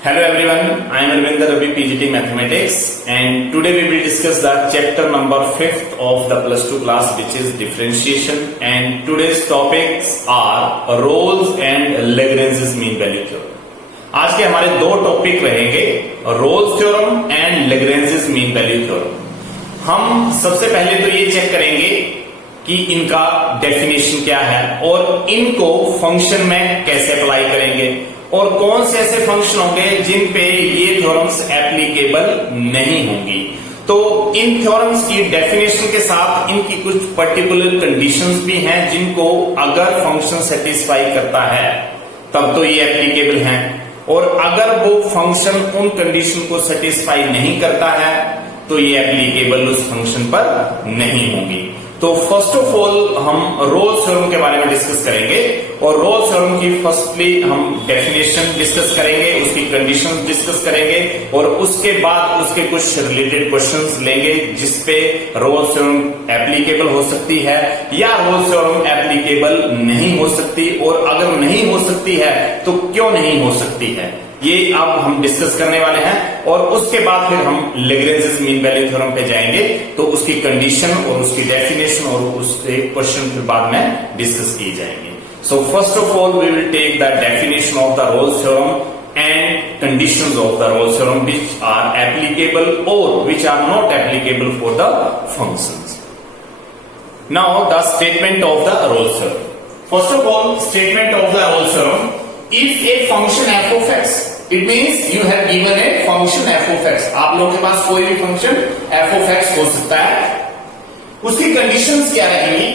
Hello everyone, I am Arvinder Ravi, PGT Mathematics, and today we will discuss the chapter number 5th of the plus 2 class, which is differentiation, and today's topics are roles and Lagrange's mean value theorem. आज के हमारे दो topic रहेंगे, roles theorem and Lagrange's mean value theorem. हम सबसे पहले तो ये चेक करेंगे कि इनका डेफिनेशन क्या है और इनको फंक्शन में कैसे अप्लाई करेंगे और कौन से ऐसे फंक्शन होंगे जिन पे ये थ्योरम्स एप्लीकेबल नहीं होंगी. तो इन थ्योरम्स की डेफिनेशन के साथ इनकी कुछ पर्टिकुलर कंडीशंस भी हैं जिनको अगर फंक्शन सेटिस्फाई करता है तब तो ये एप्लीकेबल हैं, और अगर वो फंक्शन उन कंडीशन को सेटिस्फाई नहीं करता है तो ये एप्लीकेबल उस फंक्शन पर नहीं होंगी. तो फर्स्ट ऑफ ऑल हम रोल्स थ्योरम के बारे में डिस्कस करेंगे और रोल्स थ्योरम की फर्स्टली हम डेफिनेशन डिस्कस करेंगे, उसकी कंडीशंस डिस्कस करेंगे और उसके बाद उसके कुछ रिलेटेड क्वेश्चंस लेंगे जिसपे रोल्स थ्योरम एप्लीकेबल हो सकती है या रोल्स थ्योरम एप्लीकेबल नहीं हो सकती, और अगर नहीं हो सकती है तो क्यों नहीं हो सकती है, ये अब हम डिस्कस करने वाले हैं. और उसके बाद फिर हम Lagrange's मीन वैल्यू थ्योरम पे जाएंगे तो उसकी कंडीशन और उसकी डेफिनेशन और उसके क्वेश्चन फिर बाद में डिस्कस किए जाएंगे. So first of all we will take the definition of the Rolle's theorem and conditions of the Rolle's theorem which are applicable और which are not applicable for the functions. Now the statement of the Rolle's theorem. First of all statement of the Rolle's theorem. If a function f of x, it means you have given a function f of x. आप लोगों के पास कोई भी function f of x हो सकता है. उसकी conditions क्या रहेंगी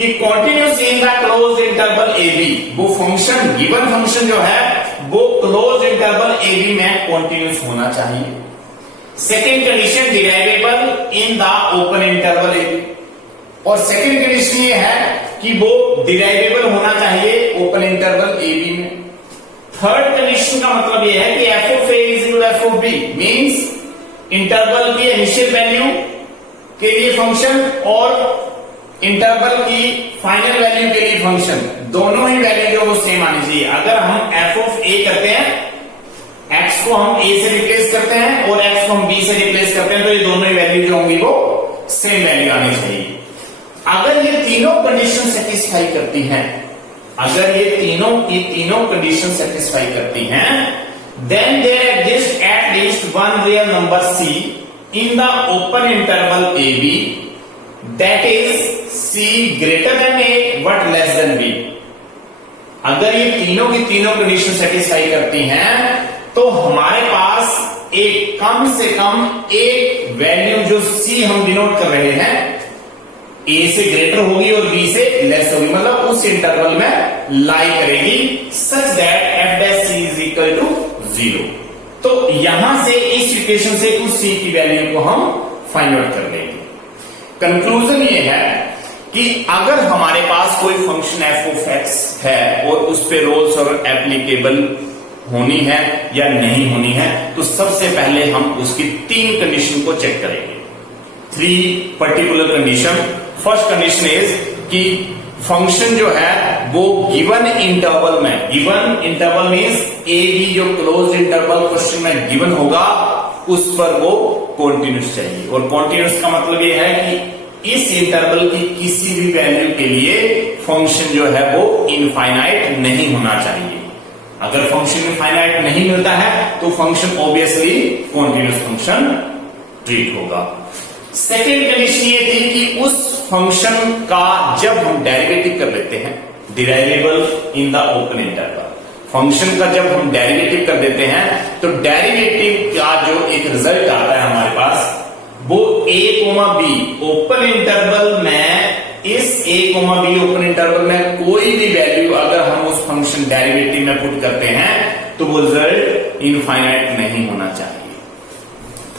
कि continuous in the close interval a b. वो फंक्शन गिवन फंक्शन जो है वो क्लोज इंटरवल a b में कॉन्टिन्यूस होना चाहिए. Second condition derivable in the open interval a b. और सेकेंड कंडीशन ये है कि वो डिराइवेबल होना चाहिए ओपन इंटरवल ए बी में. थर्ड कंडीशन का मतलब ये है कि f of A is equal F of b means interval की इनिशियल वैल्यू के लिए फंक्शन और इंटरवल की फाइनल वैल्यू के लिए फंक्शन, दोनों ही वैल्यू जो वो सेम आनी चाहिए. अगर हम एफ ऑफ ए करते हैं, एक्स को हम ए से रिप्लेस करते हैं और एक्स को हम बी से रिप्लेस करते हैं, तो ये दोनों ही वैल्यू जो होंगी वो सेम वैल्यू आनी चाहिए. अगर ये तीनों कंडीशन सेटिस्फाई करती हैं, अगर ये तीनों की तीनों कंडीशन सेटिस्फाई करती हैं, then there exist at least one real number c in the open interval a b that is c greater than a but less than b. अगर ये तीनों की तीनों कंडीशन सेटिस्फाई करती हैं तो हमारे पास एक कम से कम एक वैल्यू जो c हम डिनोट कर रहे हैं a से ग्रेटर होगी और b से लेस होगी, मतलब उस इंटरवल में लाई करेगी such that f dash c is equal to 0. तो यहां से इस इक्वेशन से उस c की वैल्यू को हम फाइंड आउट कर लेंगे. कंक्लूजन ये है कि अगर हमारे पास कोई फंक्शन f ऑफ x है और उस पे रोल्स और एप्लीकेबल होनी है या नहीं होनी है, तो सबसे पहले हम उसकी तीन कंडीशन को चेक करेंगे. 3 particular condition. First condition is कि फंक्शन जो है वो गिवन इंटरवल में, given interval means A B जो क्लोज इंटरवल क्वेश्चन में गिवन होगा उस पर वो कॉन्टिन्यूस चाहिए. और कॉन्टिन्यूस का मतलब ये है कि इस इंटरवल की किसी भी वैल्यू के लिए फंक्शन जो है वो इनफाइनाइट नहीं होना चाहिए. अगर फंक्शन इनफाइनाइट नहीं मिलता है तो function obviously continuous function treat होगा. सेकेंड कंडीशन ये थी कि उस फंक्शन का जब हम डेरिवेटिव कर लेते हैं, derivable in the open interval, function का जब हम डेरिवेटिव कर देते हैं तो डेरिवेटिव का जो एक रिजल्ट आता है हमारे पास वो a, b ओपन इंटरवल में, इस a, b ओपन इंटरवल में कोई भी वैल्यू अगर हम उस फंक्शन डेरिवेटिव में पुट करते हैं तो वो रिजल्ट इनफाइनाइट नहीं होना चाहिए.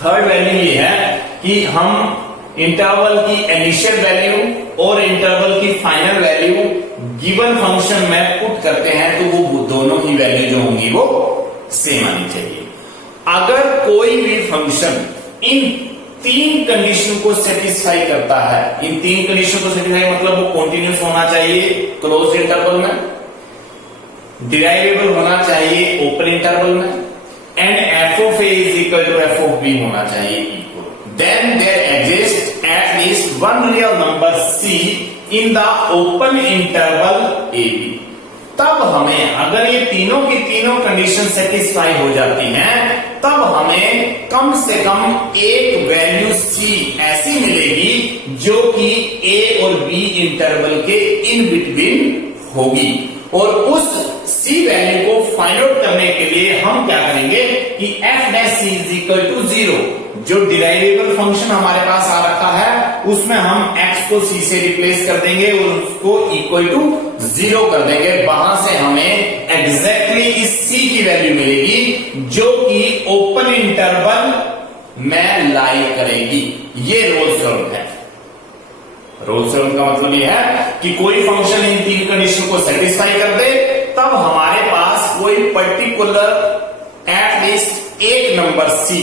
थर्ड वैल्यू ये है कि हम इंटरवल की इनिशियल वैल्यू और इंटरवल की फाइनल वैल्यू गिवन फंक्शन में पुट करते हैं तो वो दोनों ही वैल्यू जो होंगी वो सेम आनी चाहिए. अगर कोई भी फंक्शन इन तीन कंडीशन को सेटिस्फाई करता है, इन तीन कंडीशन को सेटिस्फाई मतलब वो कॉन्टिन्यूस होना चाहिए क्लोज इंटरवल में, डिराइवेबल होना चाहिए ओपन इंटरवल में, b होना चाहिए equal, then there exist at least one real number c in the open interval a b। तब हमें अगर ये तीनों की तीनों कंडीशन सेटिस्फाई हो जाती हैं, तब हमें कम से कम एक वैल्यू c ऐसी मिलेगी जो कि a और b इंटरवल के इन बिटवीन होगी। और उस c वैल्यू को फाइंड आउट करने के लिए हम क्या करेंगे कि f dash c is equal to 0, जो डिराइवेबल फंक्शन हमारे पास आ रखा है उसमें हम x को c से रिप्लेस कर देंगे और उसको इक्वल टू 0 कर देंगे। वहां से हमें एग्जैक्टली इस c की वैल्यू मिलेगी जो कि ओपन इंटरवल में लाई करेगी। ये रोल्स थ्योरम है। रोल्स थ्योरम का मतलब यह है कि कोई फंक्शन इन तीन कंडीशन को सेटिस्फाई कर दे, तब हमारे पास कोई पर्टिकुलर एटलीस्ट एक नंबर c,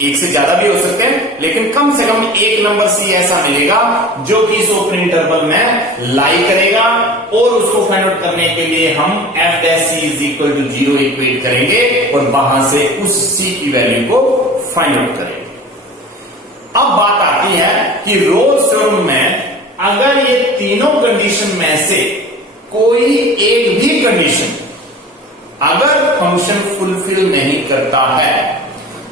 एक से ज्यादा भी हो सकते हैं लेकिन कम से कम एक नंबर c ऐसा मिलेगा जो कि इस ओपन इंटरवल में लाई करेगा। और उसको फाइंड आउट करने के लिए हम f dash c is equal to 0 equate करेंगे और वहां से उस c की वैल्यू को फाइंड आउट करेंगे। अब बात आती है कि रोल्स थ्योरम में अगर ये तीनों कंडीशन में से कोई एक भी कंडीशन अगर फंक्शन फुलफिल नहीं करता है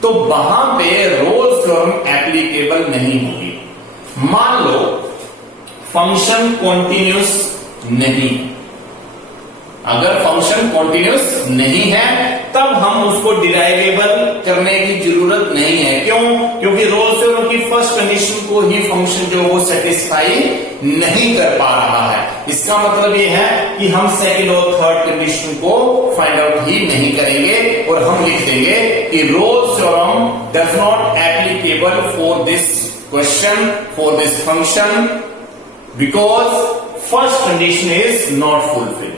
तो वहां पे रोल्स थ्योरम एप्लीकेबल नहीं होगी। मान लो फंक्शन कॉन्टिन्यूस नहीं, अगर फंक्शन कॉन्टिन्यूस नहीं है तब हम उसको डिराइवेबल करने की जरूरत नहीं है। क्यों? क्योंकि रोल्स थ्योरम की फर्स्ट कंडीशन को ही फंक्शन जो वो सेटिस्फाई नहीं कर पा रहा है। इसका मतलब ये है कि हम सेकंड और थर्ड कंडीशन को फाइंड आउट ही नहीं करेंगे और हम लिख देंगे कि Rolle's theorem does not applicable for this question, for this function, because first condition is not fulfil.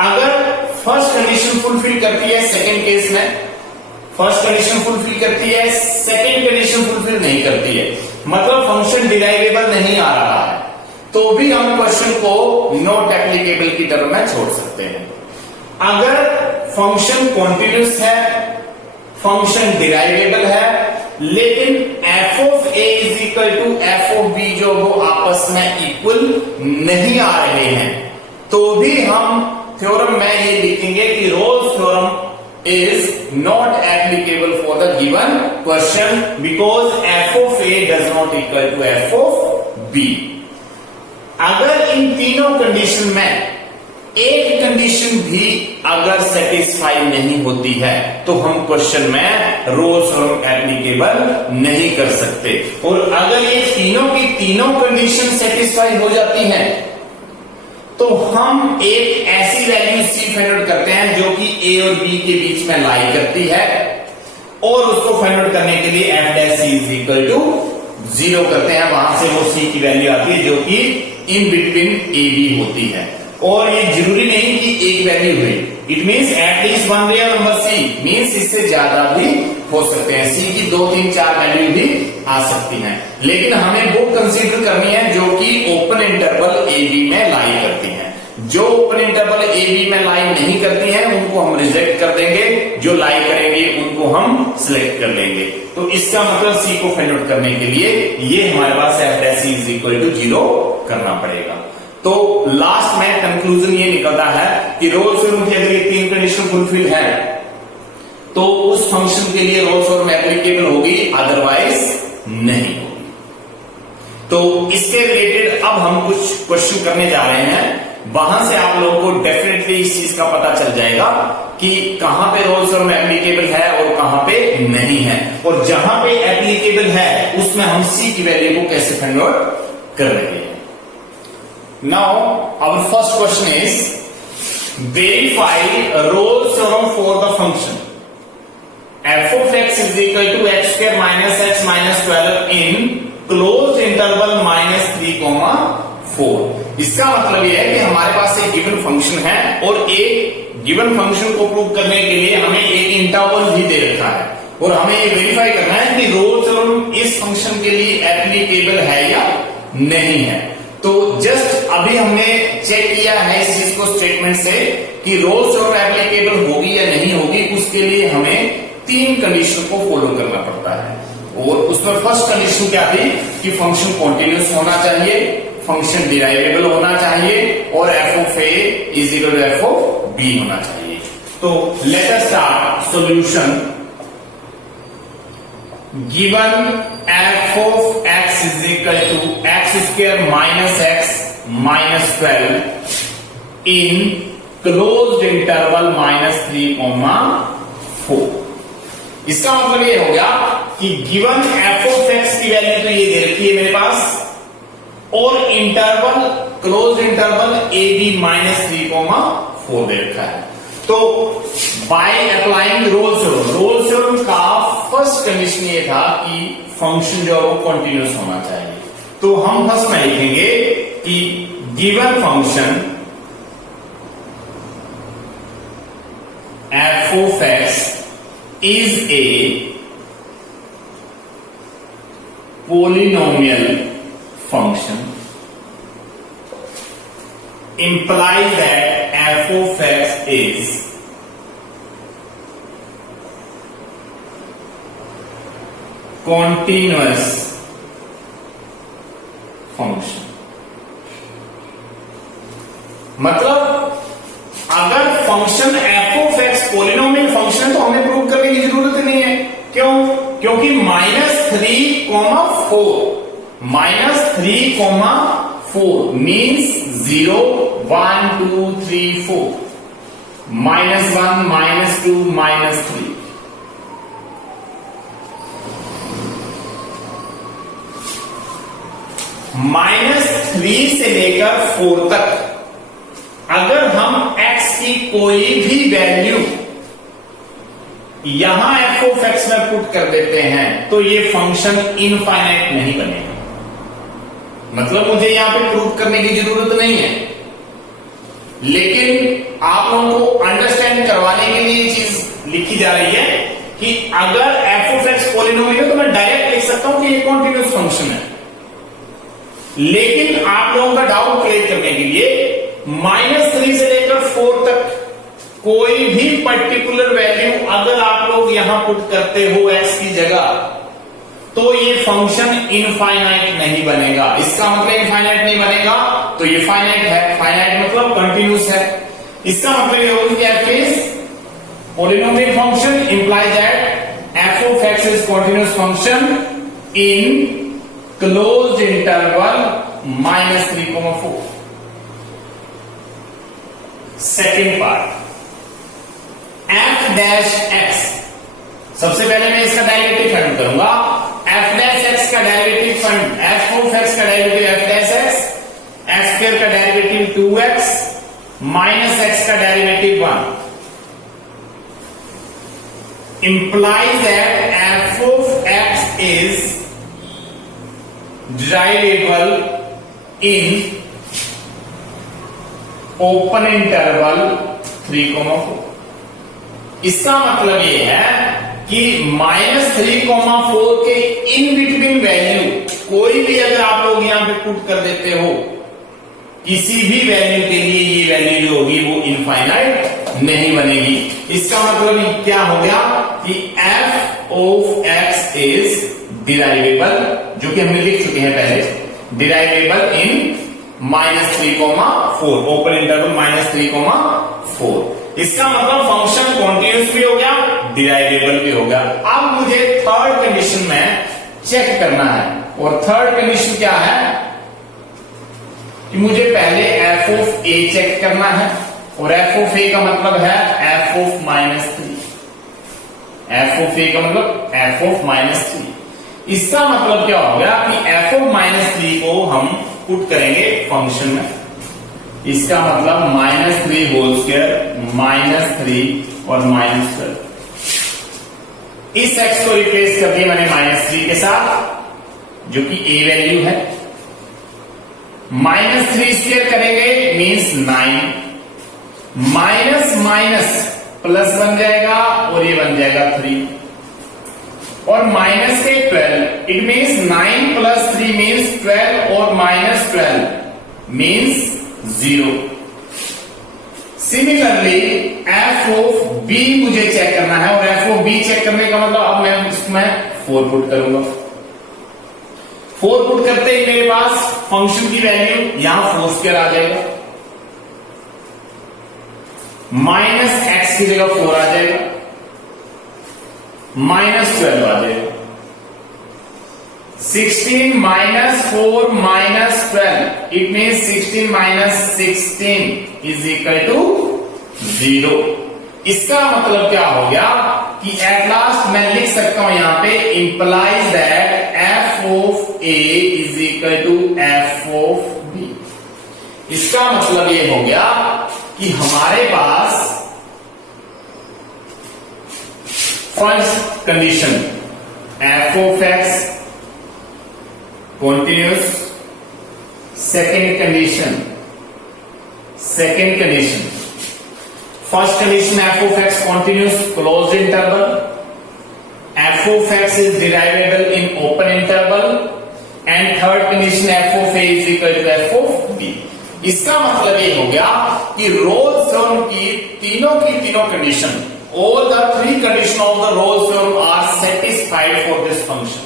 अगर फर्स्ट कंडीशन फुलफिल करती है सेकंड केस में, फर्स्ट कंडीशन फुलफिल करती है, सेकंड कंडीशन फुलफिल नहीं करती है, मतलब फंक्शन डिराइवेबल नहीं आ रहा है, तो भी हम क्वेश्चन को नॉट एप्लीकेबल की टर्म में छोड़ सकते हैं। अगर फंक्शन कॉन्टिन्यूस है, फंक्शन डिराइवेबल है, लेकिन f of a is equal to f of b जो वो आपस में इक्वल नहीं आ रहे हैं, तो भी हम थ्योरम में ये लिखेंगे कि Rolle's theorem is not applicable for the given question because f of a does not equal to f of b। अगर इन तीनों कंडीशन में एक कंडीशन भी अगर सेटिस्फाई नहीं होती है तो हम क्वेश्चन में रोल्स थ्योरम एप्लीकेबल नहीं कर सकते। और अगर ये तीनों की तीनों कंडीशन सेटिस्फाई हो जाती हैं तो हम एक ऐसी वैल्यू c फाइंड आउट करते हैं जो कि a और b के बीच में लाई करती है और उसको फाइंड आउट करने के लिए f dash c is equal to 0 करते हैं। वहां से वो c की वैल्यू आती है जो कि इन बिटवीन a b होती है। और ये जरूरी नहीं कि एक वैल्यू हुई, it means at least one real number c, means इससे ज्यादा भी हो सकते हैं, c की 2 3 4 वैल्यू भी आ सकती हैं, लेकिन हमें वो कंसीडर करनी है जो कि ओपन इंटरवल a b में लाई करती हैं। जो ओपन इंटरवल a b में लाई नहीं करती हैं उनको हम रिजेक्ट कर देंगे, जो लाई करेंगे उनको हम सिलेक्ट कर लेंगे। तो इसका मतलब c को फाइंड आउट करने के लिए ये हमारे पास f dash c is equal to 0 करना पड़ेगा। तो लास्ट में कंक्लूजन ये निकलता है कि रोल्स थ्योरम की अगर ये तीन कंडीशन फुलफिल है तो उस फंक्शन के लिए रोल्स थ्योरम एप्लीकेबल होगी, अदरवाइज नहीं होगी। तो इसके रिलेटेड अब हम कुछ क्वेश्चन करने जा रहे हैं, वहां से आप लोगों को डेफिनेटली इस चीज का पता चल जाएगा कि कहां पे रोल्स थ्योरम एप्लीकेबल है और कहां पे नहीं है, और जहां पे एप्लीकेबल है उसमें हम c की वैल्यू को कैसे फाइंड आउट कर रहे हैं। Now, our first question is, verify Rolle's theorem for the function f of x is equal to x square minus x minus 12 in closed interval minus 3,4। इसका मतलब यह है कि हमारे पास एक गिवन फंक्शन है और एक गिवन फंक्शन को प्रूव करने के लिए हमें एक इंटरवल भी दे रखा है और हमें ये वेरीफाई करना है कि रोल्स थ्योरम इस फंक्शन के लिए एप्लीकेबल है या नहीं है। तो जस्ट अभी हमने चेक किया है इस चीज को स्टेटमेंट से कि रोल्स थ्योरम एप्लीकेबल होगी या नहीं होगी, उसके लिए हमें 3 कंडीशन को फॉलो करना पड़ता है। और उसमें फर्स्ट कंडीशन क्या थी कि फंक्शन कॉन्टिन्यूस होना चाहिए, फंक्शन डिराइवेबल होना चाहिए और F of A is equal to F of B होना चाहिए। तो let us start solution. Given F of x is equal to X square minus X minus 12 in closed interval -3, 4। इसका मतलब ये हो गया कि गिवन एफ ऑफ एक्स की वैल्यू तो ये दे रखी है मेरे पास और इंटरवल क्लोज्ड इंटरवल ए बी -3, 4 दे रखा है। तो बाय अप्लाइंग रोल्स थ्योरम का फर्स्ट कंडीशन ये था कि फंक्शन जो है वो कंटिन्यूस होना चाहिए। तो हम फर्स्ट में लिखेंगे कि given function f of x is a polynomial function implies that f of x is continuous function। मतलब अगर function f of x polynomial function तो हमें प्रूव करने की जरूरत नहीं है। क्यों? क्योंकि -3, 4 मीन्स 0, 1, 2, 3, 4 -1, -2, -3। -3 से लेकर 4 तक अगर हम x की कोई भी वैल्यू यहां एफ ऑफ एक्स में पुट कर देते हैं तो ये फंक्शन इनफाइनाइट नहीं बनेगा। मतलब मुझे यहां पे प्रूव करने की जरूरत नहीं है, लेकिन आप लोगों को अंडरस्टैंड करवाने के लिए ये चीज लिखी जा रही है कि अगर एफ ऑफ एक्स पॉलिनोमियल है तो मैं डायरेक्ट लिख सकता हूं कि ये कॉन्टिन्यूस फंक्शन है। लेकिन आप लोगों का डाउट क्लियर करने के लिए -3 से लेकर 4 तक कोई भी पर्टिकुलर वैल्यू अगर आप लोग यहां पुट करते हो x की जगह तो ये फंक्शन इनफाइनाइट नहीं बनेगा। इसका मतलब इनफाइनाइट नहीं बनेगा तो ये फाइनाइट है। फाइनाइट मतलब कंटिन्यूस है। इसका मतलब ये होगा कि f is polynomial function implies that f of x is continuous function in closed interval -3, 4। Second part f dash x। सबसे पहले मैं इसका डेरिवेटिव फाइंड करूंगा। f डैश x का derivative find, f of x का derivative f dash x, x square का derivative 2x minus x का derivative 1 implies that f of x is derivable in open interval 3, 4। इसका मतलब ये है कि -3, 4 के इन बिटवीन वैल्यू कोई भी अगर आप लोग यहां पे पुट कर देते हो किसी भी वैल्यू के लिए ये वैल्यू जो होगी वो इनफाइनाइट नहीं बनेगी। इसका मतलब क्या हो गया कि f ऑफ x इज डिराइवेबल, जो कि हमने लिख चुके हैं पहले, डिराइवेबल इन -3, 4 ओपन इंटरवल -3, 4। इसका मतलब फंक्शन कॉन्टिन्यूस भी हो गया, डिराइवेबल भी हो गया। अब मुझे थर्ड कंडीशन में चेक करना है, और थर्ड कंडीशन क्या है कि मुझे पहले f ऑफ a चेक करना है, और f ऑफ a का मतलब है f of -3। f of a का मतलब f ऑफ -3। इसका मतलब क्या हो गया कि f ऑफ -3 को हम पुट करेंगे फंक्शन में। इसका मतलब -3 होल स्क्वायर -3 और -12। इस x को रिप्लेस कर दिया मैंने -3 के साथ, जो कि a वैल्यू है। -3 स्क्वायर करेंगे मीन्स 9, माइनस माइनस प्लस बन जाएगा और ये बन जाएगा 3, और माइनस के 12, इट मीन्स 9 प्लस 3 मीन्स 12 और -12 means 0। Similarly F of B मुझे चेक करना है, और एफ ऑफ बी चेक करने का मतलब अब मैं इसमें 4 पुट करूंगा। 4 पुट करते ही मेरे पास फंक्शन की वैल्यू यहां 4 स्क्वायर आ जाएगा, माइनस एक्स की जगह 4 आ जाएगा, माइनस 12 आ जाएगा। 16 minus 4 minus 12, it means 16 minus 16 is equal to 0। इसका मतलब क्या हो गया कि एट लास्ट मैं लिख सकता हूं यहां पे implies that f of A is equal to F of b. इसका मतलब ये हो गया कि हमारे पास first condition f of x continuous, second condition, first condition f of x continuous closed interval, f of x is derivable in open interval, and third condition f of a is equal to f of b। इसका मतलब ये हो गया कि Rolle's theorem की तीनों condition, all the 3 condition of the Rolle's theorem are satisfied for this function।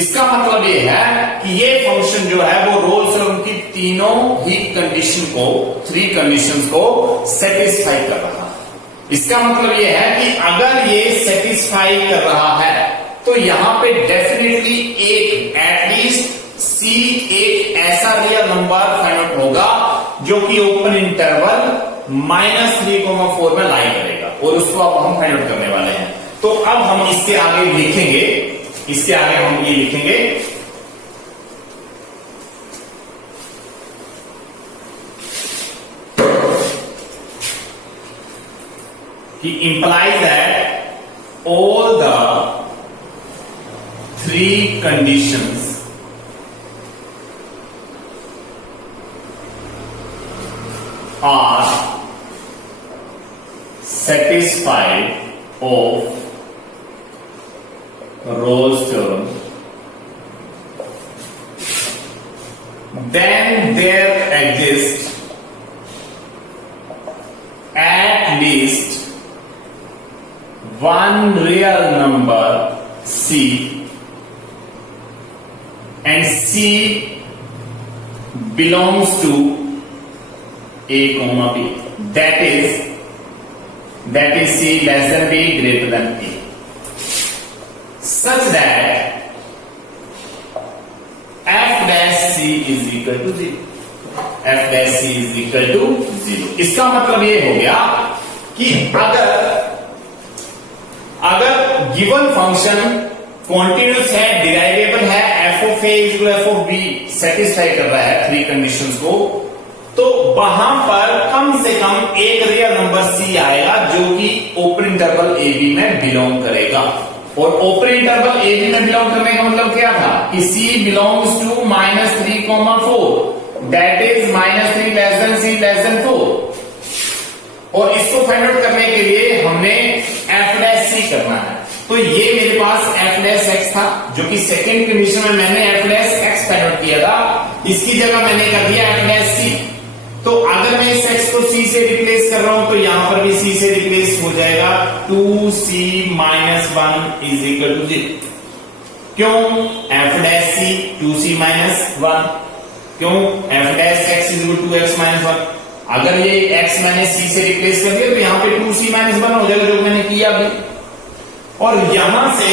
इसका मतलब ये है कि ये फंक्शन जो है वो रोल्स थ्योरम की तीनों ही कंडीशन को, 3 कंडीशंस को सेटिस्फाई कर रहा है। इसका मतलब ये है कि अगर ये सेटिस्फाई कर रहा है तो यहां पे डेफिनेटली एक एटलीस्ट सी एक ऐसा रियल नंबर फाइंड आउट होगा जो कि ओपन इंटरवल -3,4 में लाई करेगा, और उसको अब हम फाइंड आउट करने वाले हैं। तो अब हम इसके आगे लिखेंगे, इसके आगे हम ये लिखेंगे कि implies that all the 3 conditions are satisfied of Rolle's theorem, then there exists at least one real number c, and c belongs to a comma b, that is c less than b greater than a, such that f dash c is equal to 0, f dash c is equal to 0। इसका मतलब ये हो गया कि अगर given function continuous है, derivable है, F of A is to F of B satisfy कर रहा है 3 कंडीशंस को, तो वहां पर कम से कम एक रियल नंबर सी आएगा जो कि ओपन इंटरवल ए बी में बिलोंग करेगा। और ओपन इंटरवल ए बी में बिलोंग करने का मतलब क्या था कि c belongs to -3,4, that is -3 less than c less than 4। और इसको फाइंड आउट करने के लिए हमने f डैश c करना है। तो ये मेरे पास f डैश x था जो कि सेकंड कंडीशन में मैंने f dash x find out किया था, इसकी जगह मैंने कर दिया f डैश c। तो अगर मैं इस x को c से रिप्लेस कर रहा हूं तो यहां पर भी c से रिप्लेस हो जाएगा, 2c minus 1 is equal to 0। क्यों? f dash c 2c minus 1, क्यों? f dash x is equal to x minus 1। अगर ये x मैंने c से रिप्लेस कर दिया तो यहां पे 2c minus 1 हो जाएगा जो मैंने किया अभी। और यहां से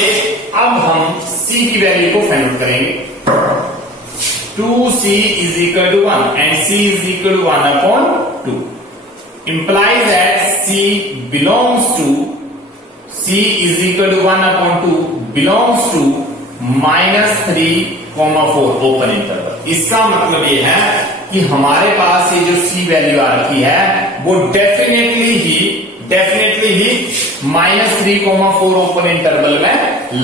अब हम c की वैल्यू को फाइंड आउट करेंगे। 2c is equal to 1 and c is equal to 1 upon 2 implies that c is equal to 1 upon 2 belongs to -3,4 open interval. इसका मतलब ये है कि हमारे पास ये जो c वैल्यू आ रखी है वो डेफिनेटली ही -3,4 ओपन इंटरवल में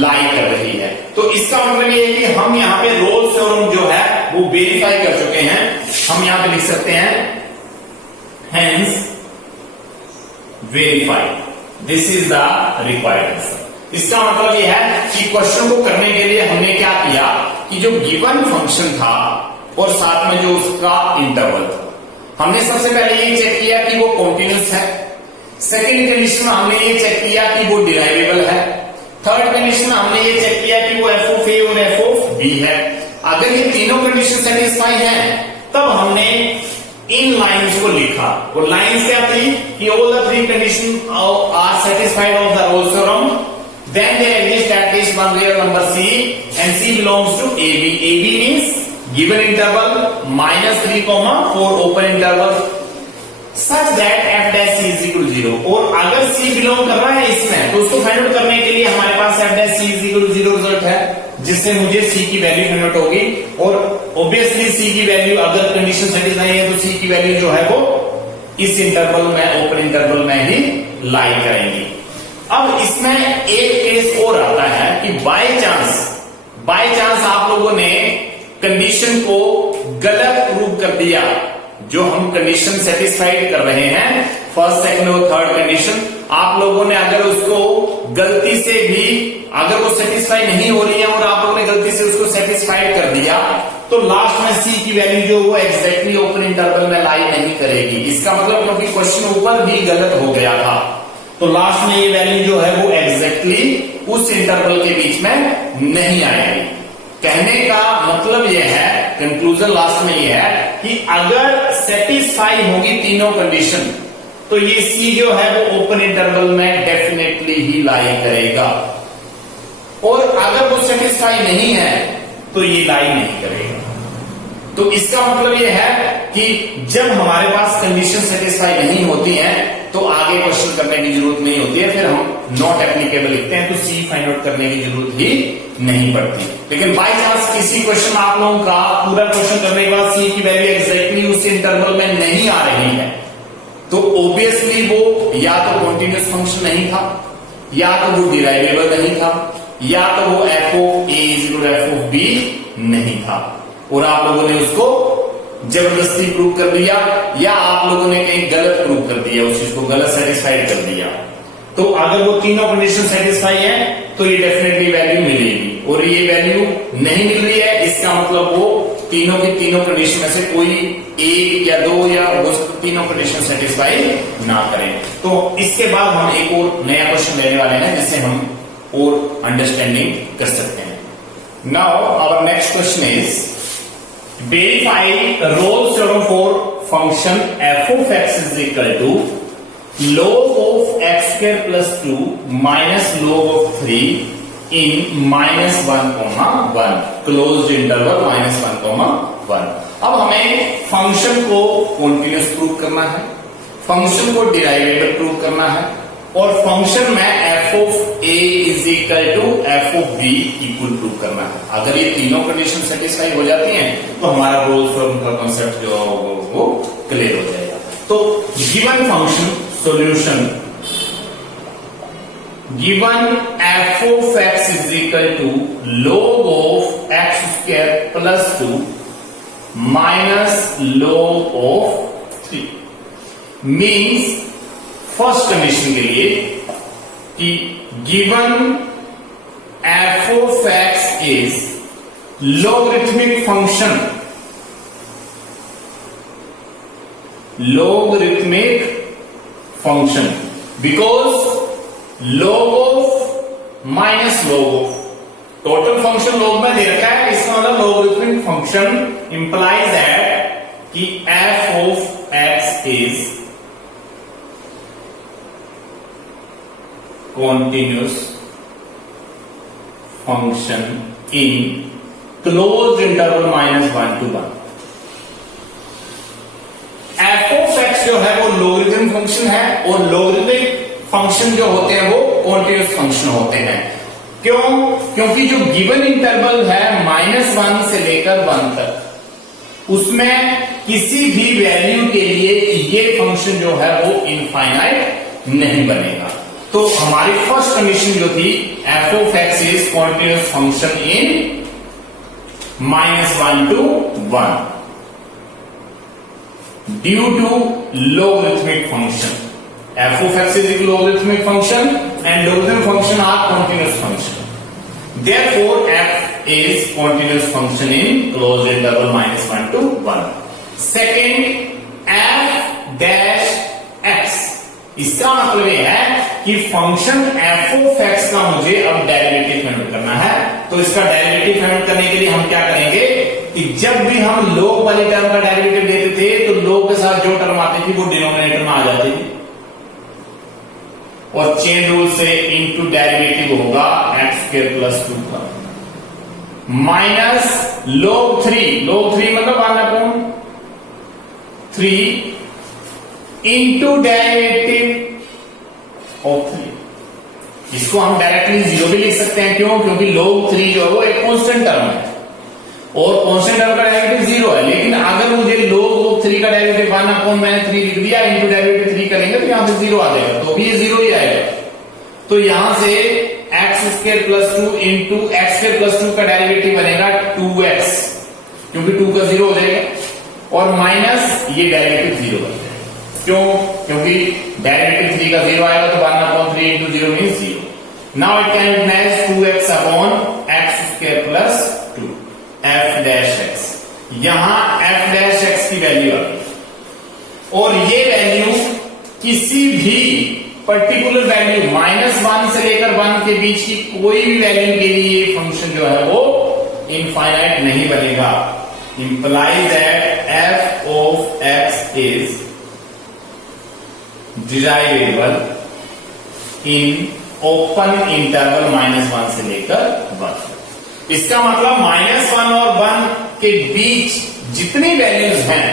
लाई कर रही है। तो इसका मतलब ये है कि हम यहाँ पे रोल्स थ्योरम जो है वो वेरीफाई कर चुके हैं। हम यहां पे लिख सकते हैं hence verified, this is the required answer. इसका मतलब यह है कि क्वेश्चन को करने के लिए हमने क्या किया कि जो गिवन फंक्शन था और साथ में जो उसका इंटरवल था, हमने सबसे पहले ये चेक किया कि वो कॉन्टिन्यूस है। सेकेंड कंडीशन में हमने ये चेक किया कि वो डिराइवेबल है। थर्ड कंडीशन में हमने ये चेक किया कि वो एफ ऑफ ए और एफ ऑफ बी है। अगर ये तीनों कंडीशन सेटिस्फाई है तब हमने इन लाइंस को लिखा। वो लाइंस क्या थी कि all the three condition are satisfied of the Rolle's theorem, then there exist at least one real number C and C belongs to A B. A B means given interval -3, 4 open interval such that f dash c is equal to 0। और अगर c belong कर रहा है इसमें तो उसको find out करने के लिए हमारे पास f dash c is equal to 0 result है, जिससे मुझे c की वैल्यू फाइंड आउट होगी। और ऑब्वियसली c की वैल्यू अगर कंडीशन सेटिस्फाई है तो c की वैल्यू जो है वो इस इंटरवल में, ओपन इंटरवल में ही लाई करेंगी। अब इसमें एक केस और आता है कि बाय चांस आप लोगों ने कंडीशन को गलत प्रूव कर दिया। जो हम कंडीशन सेटिस्फाइड कर रहे हैं फर्स्ट, सेकंड और थर्ड कंडीशन, आप लोगों ने अगर उसको गलती से भी, अगर वो सेटिस्फाई नहीं हो रही है और आप लोगों ने गलती से उसको सेटिस्फाइड कर दिया तो लास्ट में सी की वैल्यू जो वो एग्जैक्टली ओपन इंटरवल में लाई नहीं करेगी। इसका मतलब क्योंकि क्वेश्चन ऊपर भी गलत हो गया था तो लास्ट में ये वैल्यू जो है वो एग्जैक्टली उस इंटरवल के बीच में नहीं आएगी। कहने का मतलब यह है, कंक्लूजन लास्ट में यह है कि अगर सेटिस्फाई होगी तीनों कंडीशन तो ये सी जो है वो ओपन इंटरवल में डेफिनेटली ही लाई करेगा, और अगर वो सेटिस्फाई नहीं है तो ये लाई नहीं करेगा। तो इसका मतलब यह है कि जब हमारे पास कंडीशन सेटिस्फाई नहीं होती है तो आगे क्वेश्चन करने की जरूरत नहीं होती है, फिर हम नॉट एप्लीकेबल लिखते हैं तो सी फाइंड आउट करने की जरूरत ही नहीं पड़ती। लेकिन बाय चांस किसी क्वेश्चन आप लोगों का पूरा क्वेश्चन करने के बाद सी की वैल्यू एग्जैक्टली उस इंटरवल में नहीं आ रही है तो ऑब्वियसली वो या तो कॉन्टिन्यूस फंक्शन नहीं था, या तो वो डिराइवेबल नहीं था, या तो वो F of A equal F of B नहीं था, और आप लोगों ने उसको जबरदस्ती प्रूव कर दिया या आप लोगों ने कहीं गलत प्रूव कर दिया, उस चीज को गलत सेटिस्फाइड कर दिया। तो अगर वो तीनों कंडीशन सेटिस्फाई है तो ये डेफिनेटली वैल्यू मिलेगी, और ये वैल्यू नहीं मिल रही है इसका मतलब वो तीनों की तीनों कंडीशन में से कोई एक या दो या वो तीनों कंडीशन सेटिस्फाई ना करें। तो इसके बाद हम एक और नया क्वेश्चन लेने वाले हैं जिससे हम और अंडरस्टैंडिंग कर सकते हैं। Now our next question is verify Rolle's theorem for function f of x is equal to log of x square plus 2 minus log of 3 in -1, 1 closed interval -1, 1। अब हमें फंक्शन को कॉन्टिन्यूस प्रूव करना है, function को डिराइवेबल prove करना है, और function में f of a is equal to f of b equal prove करना है। अगर ये तीनों कंडीशन सेटिस्फाई हो जाती हैं तो हमारा रोल्स थ्योरम का कॉन्सेप्ट जो होगा वो क्लियर हो जाएगा। तो given function solution, given f of x is equal to log of x square plus 2 minus log of 3 means first condition के लिए कि given f of x is logarithmic function, logarithmic function because log of minus log of, total function log में दे रखा है, इसका मतलब logarithmic function implies that कि f of x is continuous function in closed interval -1 to 1। f of x जो है वो logarithm function है, और logarithmic फंक्शन जो होते हैं वो continuous फंक्शन होते हैं। क्यों? क्योंकि जो गिवन इंटरवल है -1 से लेकर 1 तक, उसमें किसी भी वैल्यू के लिए ये फंक्शन जो है वो इनफाइनाइट नहीं बनेगा। तो हमारी फर्स्ट कंडीशन जो थी f of x is continuous function in -1 to 1 due to logarithmic function। f of x is a logarithmic function and logarithm function are continuous function, therefore f is continuous function in closed interval -1 to 1। second, f dash x. इसका मतलब ये है कि function f of x का मुझे अब derivative find करना है। तो इसका डेरिवेटिव फाइंड करने के लिए हम क्या करेंगे कि जब भी हम लोग वाली टर्म का डेरिवेटिव लेते थे तो लोग के साथ जो टर्म आती थी वो डिनोमिनेटर में आ जाती थी, और चेन रूल से इनटू डेरिवेटिव होगा एक्स स्क्वायर प्लस 2 का माइनस log 3 मतलब 1/3 इंटू डेरिवेटिव ऑफ 3। इसको हम डायरेक्टली 0 भी लिख सकते हैं। क्यों? क्योंकि log 3 जो है वो एक कांस्टेंट टर्म है और कांस्टेंट टर्म का डेरिवेटिव 0 है। लेकिन अगर मुझे log 3 का डेरिवेटिव 1/3 लिख दिया, इंटू डेरिवेटिव 3 करेंगे तो यहां से 0 आ जाएगा, तो भी ये 0 ही आएगा। तो यहां से x square plus 2 into x square plus 2 का डेरिवेटिव बनेगा 2x, क्योंकि 2 का 0 हो जाएगा, और माइनस ये डेरिवेटिव 0 बन जाएगा। क्यों? क्योंकि डेरिवेटिव 3 का 0 आएगा तो 1/3 into 0 means 0। Now it can be match 2x upon x square plus 2 f dash x। यहां f डैश x की वैल्यू आ गई, और ये वैल्यू किसी भी पर्टिकुलर वैल्यू -1 से लेकर 1 के बीच की कोई भी वैल्यू के लिए फंक्शन जो है वो इनफाइनाइट नहीं बनेगा। Implies that f of x is derivable in open interval -1 से लेकर 1। इसका मतलब -1 और 1 के बीच जितनी वैल्यूज हैं,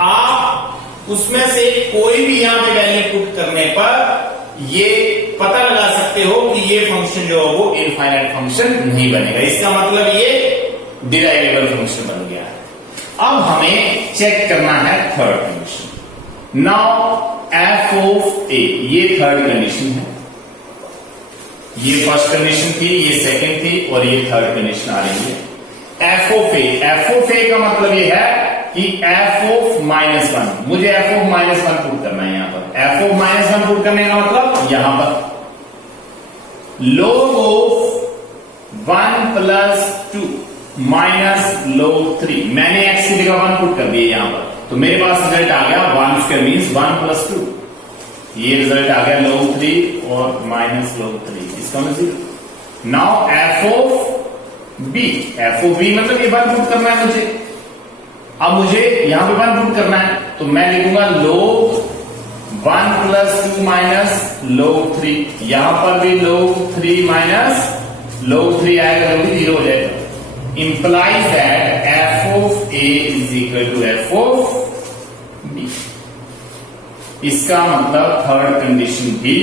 आप उसमें से कोई भी यहां पे वैल्यू पुट करने पर ये पता लगा सकते हो कि ये फंक्शन जो है वो इनफाइनाइट फंक्शन नहीं बनेगा। इसका मतलब ये डिराइवेबल फंक्शन बन गया है। अब हमें चेक करना है third condition. Now f of a, ये थर्ड कंडीशन है, ये फर्स्ट कंडीशन थी, ये सेकंड थी, और ये थर्ड कंडीशन आ रही है। एफ ऑफ ए का मतलब ये है कि f ऑफ -1, मुझे f ऑफ -1 पुट करना है। यहां पर f ऑफ -1 पुट करने का मतलब यहां पर log of 1 plus 2 minus log 3, मैंने x की जगह 1 पुट कर दिया यहां पर, तो मेरे पास रिजल्ट आ गया 1 स्क्वायर मीन्स 1 प्लस 2। ये रिजल्ट आ गया log 3 और माइनस log 3, इसका मतलब 0। नाउ f ऑफ b मतलब ये 1 पुट करना है मुझे। अब मुझे यहां पे 1 पुट करना है, तो मैं लिखूंगा log 1 प्लस 2 माइनस log 3। यहां पर भी log 3 माइनस log 3 आएगा, जो भी 0 हो जाएगा। Implies that f of a is equal to f of b। इसका मतलब थर्ड कंडीशन भी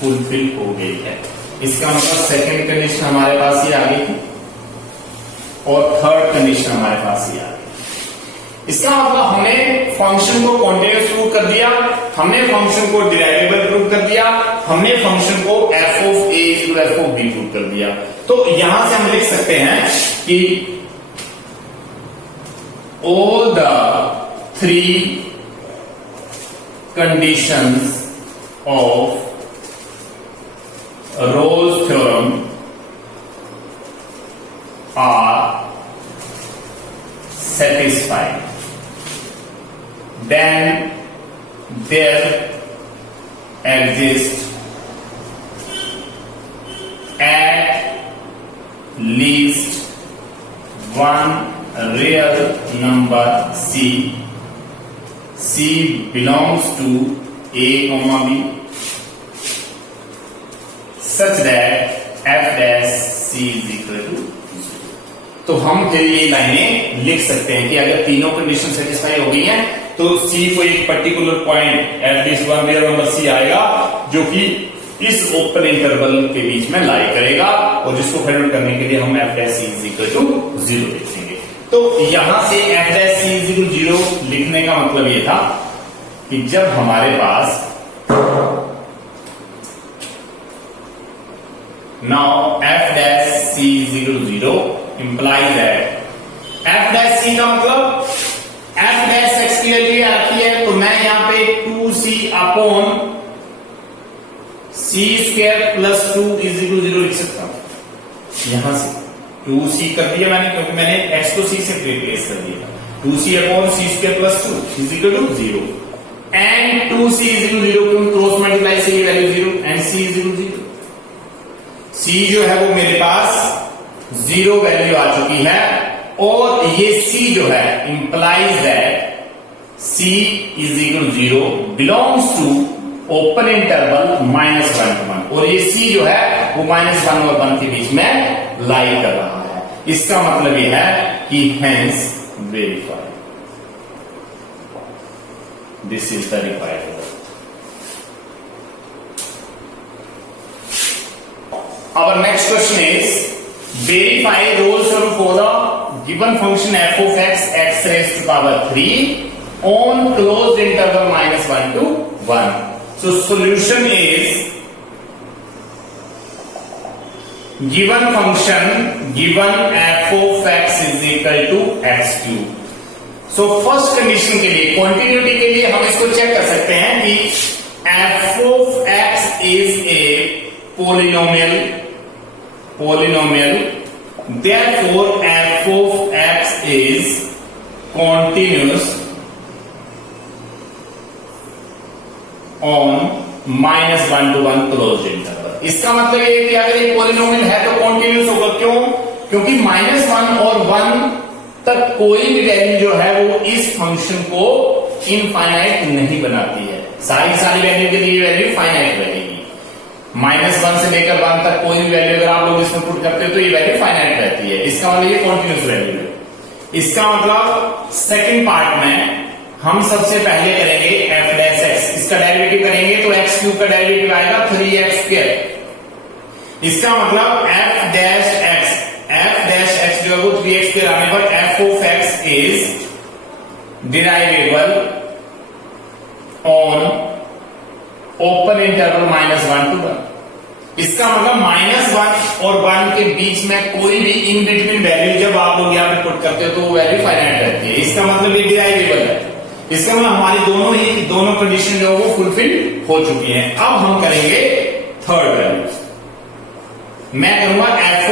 फुलफिल हो गई है। इसका मतलब सेकंड कंडीशन हमारे पास ही आ गई थी और थर्ड कंडीशन हमारे पास ही आ गई। इसका मतलब हमने फंक्शन को कॉन्टिन्यूअस प्रूव कर दिया, हमने फंक्शन को डिराइवेबल प्रूव कर दिया, हमने फंक्शन को f of a equal f of b prove कर दिया। तो यहां से हम लिख सकते हैं कि all the 3 conditions of Rolle's theorem are satisfied, then there exists at least one real number C belongs to A, B such that f dash C is equal to 0। तो हम फिर ये लाइनें लिख सकते हैं कि अगर तीनों कंडीशन सेटिस्फाई हो गई हैं तो C को एक particular point at least one real number C आएगा जो कि इस ओपन इंटरवल के बीच में लाई करेगा, और जिसको फाइंड आउट करने के लिए हम f dash C is equal to 0 लिखेंगे। तो यहां से f dash C is equal to 0 लिखने का मतलब ये था कि जब हमारे पास now f dash C is equal to 0 implies that f dash C का मतलब f dash x की वैल्यू आती है, तो मैं यहां पे 2c upon c square plus 2 is equal 0 लिख सकता हूं। यहां से 2c कर दिया मैंने, क्योंकि मैंने x को c से रिप्लेस कर दिया। 2c upon c square plus 2 is equal to 0। And 2c is equal 0, क्योंकि क्रॉस मल्टीप्लाई से ये value 0 and c is equal 0। c जो है वो मेरे पास 0 वैल्यू आ चुकी है, और ये c जो है implies that c is equal 0 belongs to open interval -1 to 1, और ये c जो है वो -1 और 1 के बीच में लाई कर रहा है। इसका मतलब ये है कि hence verify, this is the required result. Our next question is verify Rolle's theorem for the given function f of x raised to power 3 on closed interval -1 to 1. So solution is given function given f of x is equal to x cube. So first condition के लिए quantity के लिए हम इसको check कर सकते हैं कि f of x is a polynomial, therefore f of x is continuous on -1 to 1 closed interval. इसका मतलब ये कि अगर एक पॉलिनोमियल है तो कॉन्टिन्यूस होगा। क्यों? क्योंकि -1 और 1 तक कोई भी वैल्यू जो है वो इस फंक्शन को इनफाइनाइट नहीं बनाती है। सारी वैल्यू के लिए वैल्यू फाइनाइट रहेगी। -1 से लेकर 1 तक कोई भी वैल्यू अगर आप लोग इसमें पुट करते हो तो ये वैल्यू फाइनाइट रहती है। इसका मतलब ये कॉन्टिन्यूस वैल्यू है। इसका मतलब सेकंड पार्ट में हम सबसे पहले करेंगे f डैश x, इसका डेरिवेटिव करेंगे तो x क्यूब का डेरिवेटिव आएगा 3x स्क्वायर। इसका मतलब f डैश x जो है वो 3x स्क्वायर आने पर f of x is derivable on open interval -1 to 1। इसका मतलब -1 और 1 के बीच में कोई भी इन बिटवीन वैल्यू जब आप लोग यहाँ पे पुट करते हो तो वो वैल्यू फाइनाइट रहती है। इसका मतलब ये डिराइवेबल है। इसका मतलब हमारी दोनों कंडीशन जो है वो फुलफिल हो चुकी हैं। अब हम करेंगे थर्ड वैल्यूज। मैं करूंगा f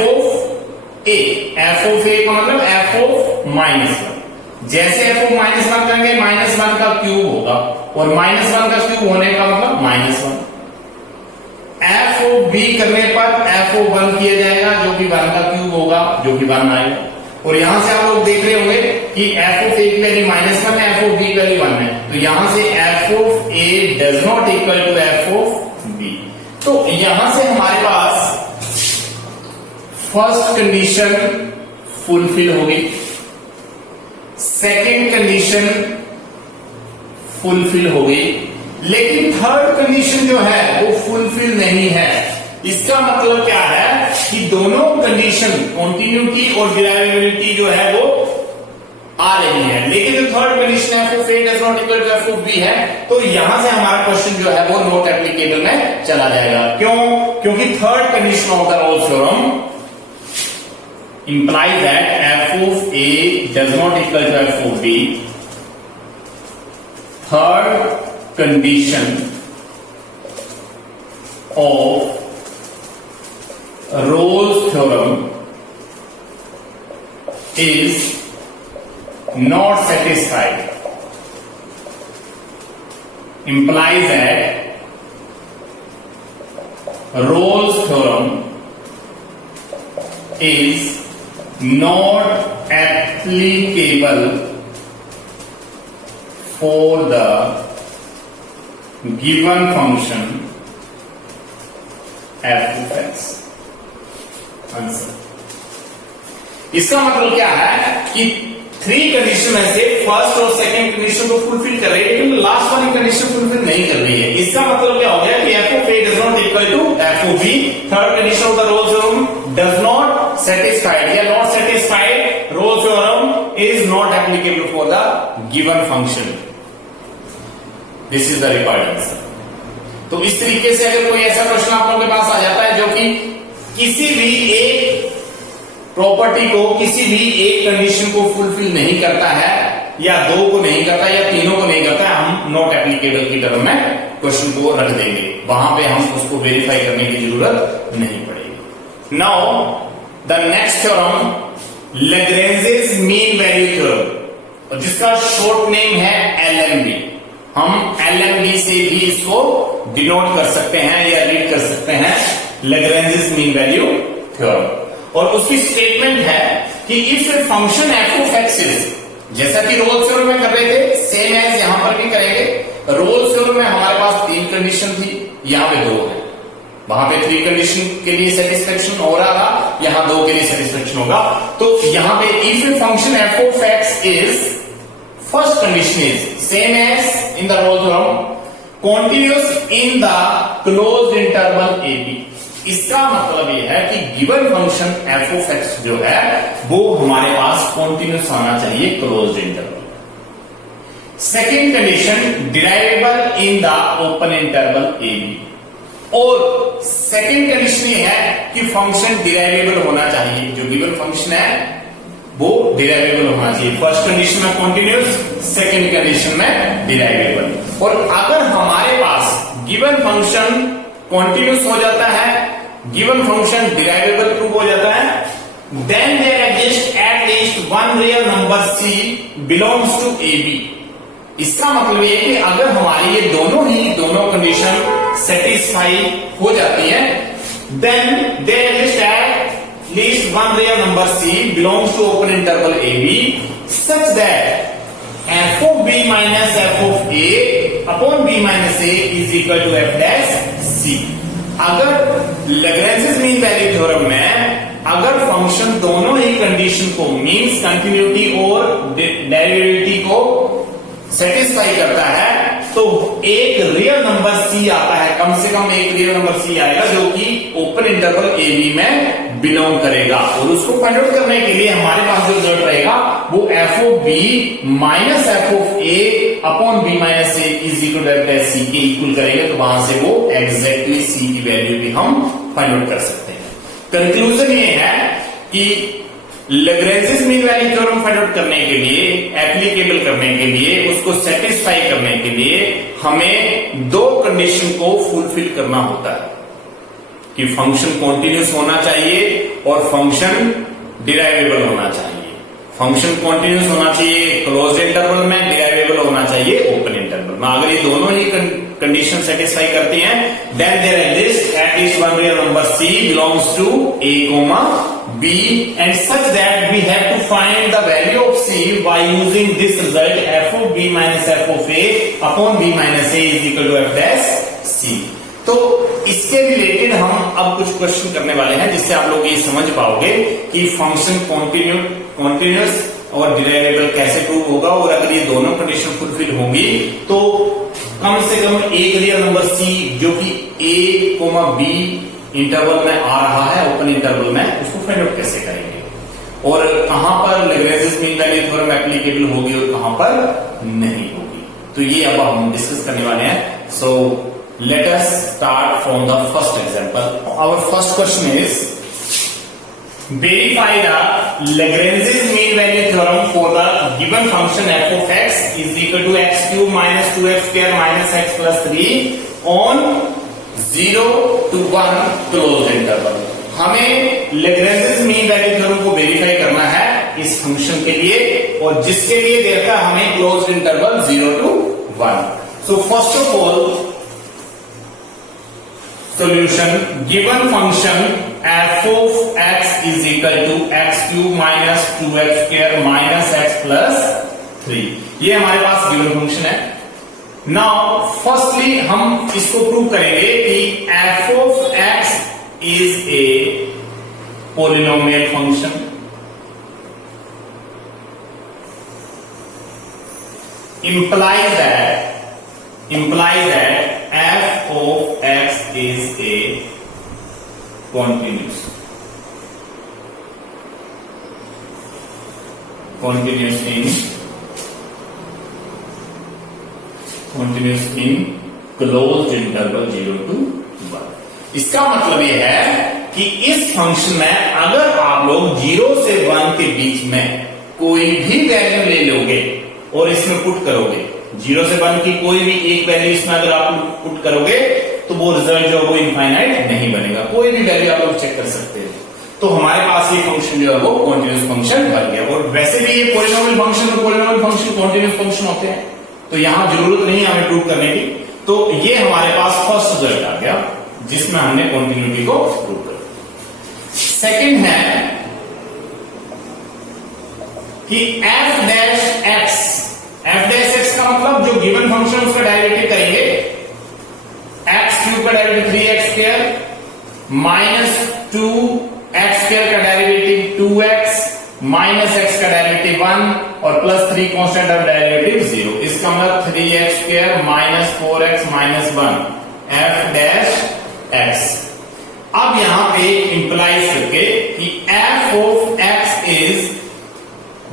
of a का मतलब f of -1। जैसे f of -1 करेंगे -1 का क्यूब होगा, और -1 का क्यूब होने का मतलब -1। f of b करने पर f of 1 किया जाएगा जो कि 1 का क्यूब होगा, जो कि 1 आएगा। और यहां से आप लोग देख रहे होंगे कि f of a की वैल्यू -1 है, f of b की वैल्यू 1 है, तो यहां से f of a does not equal to f of b। तो यहां से हमारे पास फर्स्ट कंडीशन फुलफिल हो गई, सेकेंड कंडीशन फुलफिल हो गई, लेकिन थर्ड कंडीशन जो है वो फुलफिल नहीं है। इसका मतलब क्या है कि दोनों कंडीशन कॉन्टिन्यूटी और डिराइवेबिलिटी जो है वो आ रही है, लेकिन जो थर्ड कंडीशन है f of a does not equal to f of b है, तो यहां से हमारा क्वेश्चन जो है वो नॉट एप्लीकेबल में चला जाएगा। क्यों? क्योंकि third condition of the Rolle's theorem implies that f of a does not equal to f of b. Third condition of Rolle's theorem is not satisfied, implies that Rolle's theorem is not applicable for the given function f of x. Answer. इसका मतलब क्या है कि three condition में से first और second condition को fulfil कर रही है, लेकिन लास्ट वाली कंडीशन फुलफिल नहीं कर रही है। इसका मतलब क्या हो गया कि f of a does not equal to f of b। Third condition of the Rolle's theorem does not satisfied या not satisfied, Rolle's theorem is not applicable for the given function. This is the required answer. तो इस तरीके से अगर कोई ऐसा प्रश्न आप लोगों के पास आ जाता है जो कि किसी भी एक प्रॉपर्टी को, किसी भी एक कंडीशन को फुलफिल नहीं करता है, या दो को नहीं करता या तीनों को नहीं करता है, हम नॉट एप्लीकेबल की टर्म में क्वेश्चन को रख देंगे। वहां पे हम उसको वेरीफाई करने की जरूरत नहीं पड़ेगी। Now the next theorem Lagrange's mean value theorem, जिसका शॉर्ट नेम है LMB। हम LMD से भी इसको डिनोट कर सकते हैं या रीड कर सकते हैं, लैग्रेंजेस मीन वैल्यू थ्योरम। और उसकी स्टेटमेंट है कि if a function f of x is, जैसा कि रोल्स थ्योरम में कर रहे थे सेम एज यहां पर भी करेंगे। रोल्स थ्योरम में हमारे पास 3 कंडीशन थी, यहां पे 2 है। वहां पे 3 कंडीशन के लिए सेटिस्फेक्शन हो रहा था, यहां 2 के लिए सेटिस्फेक्शन होगा। तो यहां पे if a function f of x is, first condition is same as in the Rolle's theorem, continuous in the closed interval A B. इसका मतलब यह है कि given function f of x जो है वो हमारे पास कॉन्टिन्यूअस आना चाहिए closed interval. Second condition derivable in the open interval A b, और सेकेंड कंडीशन ये है कि फंक्शन डिराइवेबल होना चाहिए, जो गिवन फंक्शन है वो डिराइवेबल होना चाहिए। फर्स्ट कंडीशन में कॉन्टिन्यूअस, सेकेंड कंडीशन में डिराइवेबल। और अगर हमारे पास गिवन फंक्शन कॉन्टिन्यूअस हो जाता है, गिवन फंक्शन डिराइवेबल प्रूव हो जाता है, then there exist at least one real number c belongs to A B. इसका मतलब ये कि अगर हमारी ये दोनों कंडीशन सेटिस्फाई हो जाती है, then there exist at least one real number c belongs to open interval A B such that f of b minus f of a upon b minus a is equal to f dash c। अगर Lagrange's mean value theorem में अगर function दोनों ही condition को, means continuity और डेरिवेटिविटी को satisfy करता है, तो एक रियल नंबर c आता है, कम से कम एक रियल नंबर c आएगा जो कि ओपन इंटरवल ए बी में बिलोंग करेगा। और उसको फाइंड आउट करने के लिए हमारे पास जो रिजल्ट रहेगा वो F of b minus f of a upon b minus a is equal to f dash c के इक्वल करेंगे, तो वहां से वो एग्जैक्टली सी की वैल्यू भी हम फाइंड आउट कर सकते हैं। कंक्लूजन ये है कि Lagrange's mean value theorem find out करने के लिए, एप्लीकेबल करने के लिए, उसको सेटिस्फाई करने के लिए हमें 2 कंडीशन को फुलफिल करना होता है कि फंक्शन कॉन्टिन्यूअस होना चाहिए और फंक्शन डिराइवेबल होना चाहिए। फंक्शन कॉन्टिन्यूअस होना चाहिए क्लोज्ड इंटरवल में, डिराइवेबल होना चाहिए ओपन इंटरवल में। अगर ये दोनों ही कंडीशन सेटिस्फाई करती हैं, then there exist at least one real number c belongs to a, b and such that we have to find the value of c by using this result f of b minus f of a upon b minus a is equal to f dash c। तो इसके related हम अब कुछ question करने वाले हैं जिससे आप लोग ये समझ पाओगे कि फंक्शन कॉन्टिन्यूअस और डिराइवेबल कैसे प्रूव होगा, और अगर ये दोनों कंडीशन फुलफिल होंगी तो कम से कम एक रियल नंबर c जो कि a, b इंटरवल में आ रहा है ओपन इंटरवल में, उसको फाइंड आउट कैसे करेंगे, और कहां पर Lagrange's mean value theorem applicable होगी और कहां पर नहीं होगी, तो ये अब हम डिस्कस करने वाले हैं। So let us start from the first example. Our first question is verify the Lagrange's mean value theorem for the given function f of x is equal to x cube minus 2x square minus x plus 3 on 0 to 1 closed interval। हमें Lagrange's mean value theorem को verify करना है इस function के लिए, और जिसके लिए देता है हमें closed interval 0 to 1। So first of all solution, given function f of x is equal to x cube minus 2x square minus x plus 3। ये हमारे पास given function है। नाउ फर्स्टली हम इसको प्रूव करेंगे कि f of x is a polynomial function implies that f of x is a continuous in closed interval 0 to 1। इसका मतलब यह है कि इस फंक्शन में अगर आप लोग 0 से 1 के बीच में कोई भी वैल्यू ले लोगे और इसमें पुट करोगे, 0 से 1 की कोई भी एक वैल्यू इसमें अगर आप पुट करोगे तो वो रिजल्ट जो है वो इनफाइनाइट नहीं बनेगा, कोई भी वैल्यू आप लोग चेक कर सकते हैं। तो हमारे पास ये फंक्शन जो है वो कॉन्टिन्यूअस फंक्शन बन गया। और वैसे भी ये पॉलिनोमियल फंक्शन कॉन्टिन्यूअस फंक्शन होते हैं, तो यहां जरूरत नहीं हमें प्रूव करने की। तो ये हमारे पास फर्स्ट रिजल्ट आ गया जिसमें हमने कॉन्टिन्यूटी को प्रूव कर। सेकंड है कि f डैश x का मतलब जो गिवन फंक्शन उसका डेरिवेटिव करेंगे, x क्यूब का derivative 3x square minus 2x square का डेरिवेटिव 2x माइनस x का डेरिवेटिव 1 और प्लस 3 कांस्टेंट ऑफ डेरिवेटिव 0। इसका मतलब 3x square minus 4x minus 1 f dash x। अब यहां पे इंप्लाइज करके कि f of x is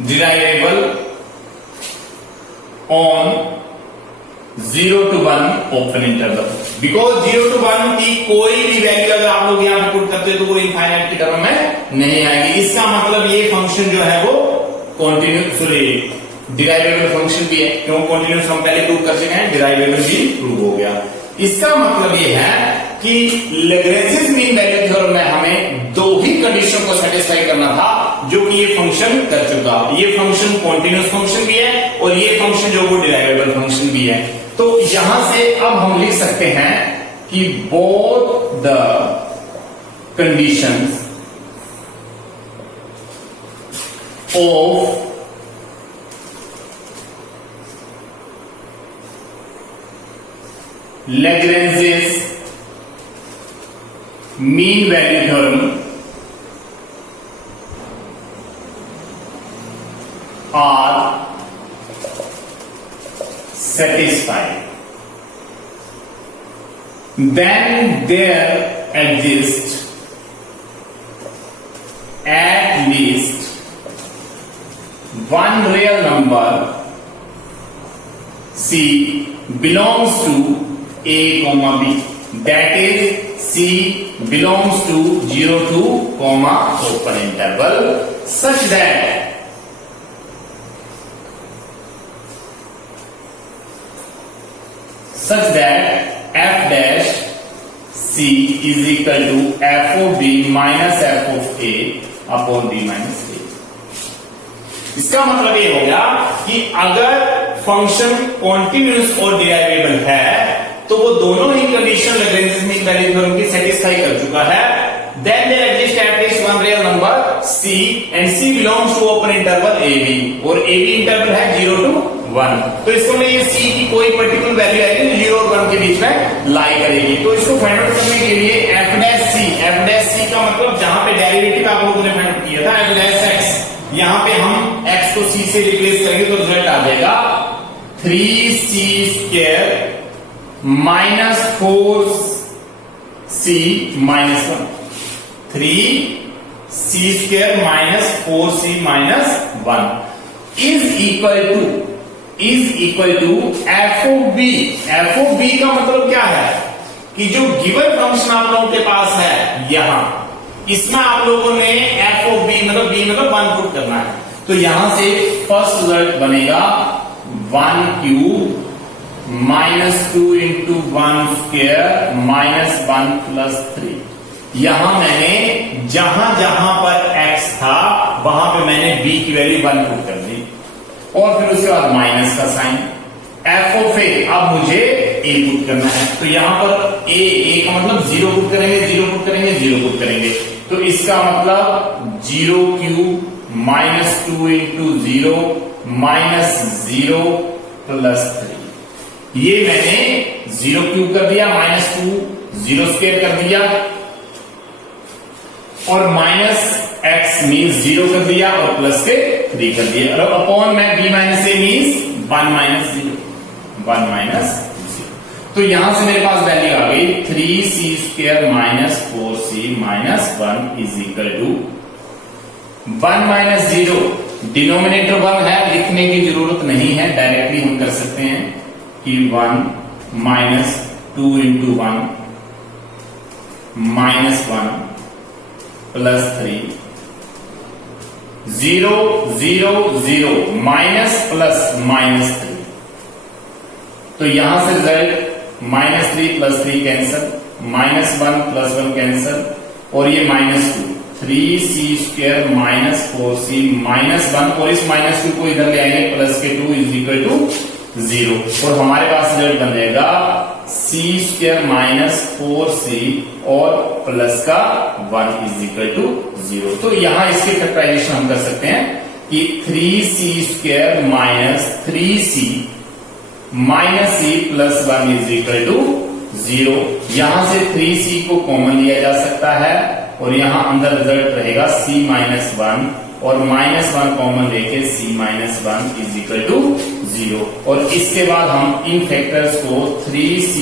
derivable on 0 to 1 open interval, because 0 to 1 की कोई भी वैल्यू अगर आप लोग यहां पे पुट करते हो तो वो इनफाइनाइट की टर्म में नहीं आएगी। इसका मतलब ये फंक्शन जो है वो कॉन्टिन्यूस डिराइवेबल फंक्शन भी है। क्यों कॉन्टिन्यूस हम पहले प्रूव कर चुके हैं, डिराइवेबल भी प्रूव हो गया। इसका मतलब ये है कि लैग्रेंज मीन वैल्यू थ्योरम में हमें दो ही कंडीशन को सेटिस्फाई करना था जो कि ये फंक्शन कर चुका। ये फंक्शन कॉन्टिन्यूस फंक्शन भी है और ये फंक्शन जो वो डिराइवेबल फंक्शन भी है। तो यहां से अब हम लिख सकते हैं कि both the conditions of Lagrange's mean value theorem are satisfied, then there exists at least one real number C belongs to A, B, that is C belongs to 0 to open interval such that f dash C is equal to f of B minus f of A upon B minus A। इसका मतलब ये हो गया कि अगर function continuous और डिराइवेबल है तो वो दोनों ही condition Lagrange mean value theorem की सेटिस्फाई कर चुका है। Then there exist at least one real number C and C belongs to open interval AB और AB इंटरवल है 0 to 1। तो इसको में ये C की कोई पर्टिकुलर वैल्यू आएगी 0 और 1 के बीच में लाई करेगी। तो इसको फाइंड आउट करने के लिए f डैश C का मतलब जहां पे डेरिवेटिव आप लोगों ने फाइंड आउट किया था f डैश x, यहां पे हम x को C से रिप्लेस करेंगे तो रिजल्ट आ जाएगा 3C square minus 4C minus 1, 3C square minus 4C minus 1 is equal to f of B। f of B का मतलब क्या है कि जो गिवन फंक्शन आप लोगों के पास है यहां, इसमें आप लोगों ने f ऑफ B मतलब B मतलब 1 पुट करना है। तो यहां से फर्स्ट रिजल्ट बनेगा 1 cube minus 2 into 1 square minus 1 plus 3। यहां मैंने जहां जहां पर x था वहां पे मैंने b की वैल्यू 1 पुट कर दी और फिर उसके बाद माइनस का साइन f ऑफ a। अब मुझे a पुट करना है तो यहां पर a का मतलब 0 पुट करेंगे, 0 पुट करेंगे, 0 पुट करेंगे। तो इसका मतलब 0 cube minus 2 into 0 minus 0 plus 3। ये मैंने 0 क्यूब कर दिया, माइनस 2 0 स्क्वायर कर दिया और माइनस x मीन्स 0 कर दिया और प्लस के 3 कर दिया और अपॉन में b minus a means 1 minus 0। तो यहां से मेरे पास वैल्यू आ गई 3C square minus 4C minus 1 is equal to 1 minus 0। Denominator 1 है, लिखने की जरूरत नहीं है, डायरेक्टली हम कर सकते हैं कि 1 minus 2 into 1 minus 1 plus 3 0 0 0 minus plus minus 3। तो यहां से result minus 3 plus 3 cancel, minus 1 plus 1 cancel और ये minus 2 3C square minus 4C minus 1 और इस माइनस 2 को इधर ले आएंगे प्लस के 2 इज इक्वल टू 0 और हमारे पास रिजल्ट बन जाएगा सी स्क्वायर माइनस 4c और प्लस का 1 इज इक्वल टू 0। तो यहां इसके फैक्टराइजेशन हम कर सकते हैं कि 3c square minus 3c minus c plus 1 is equal to 0। यहां से 3c को कॉमन लिया जा सकता है और यहां अंदर रिजल्ट रहेगा c माइनस 1 और माइनस 1 कॉमन लेके c minus 1 is equal to 0। और इसके बाद हम इन फैक्टर्स को 3c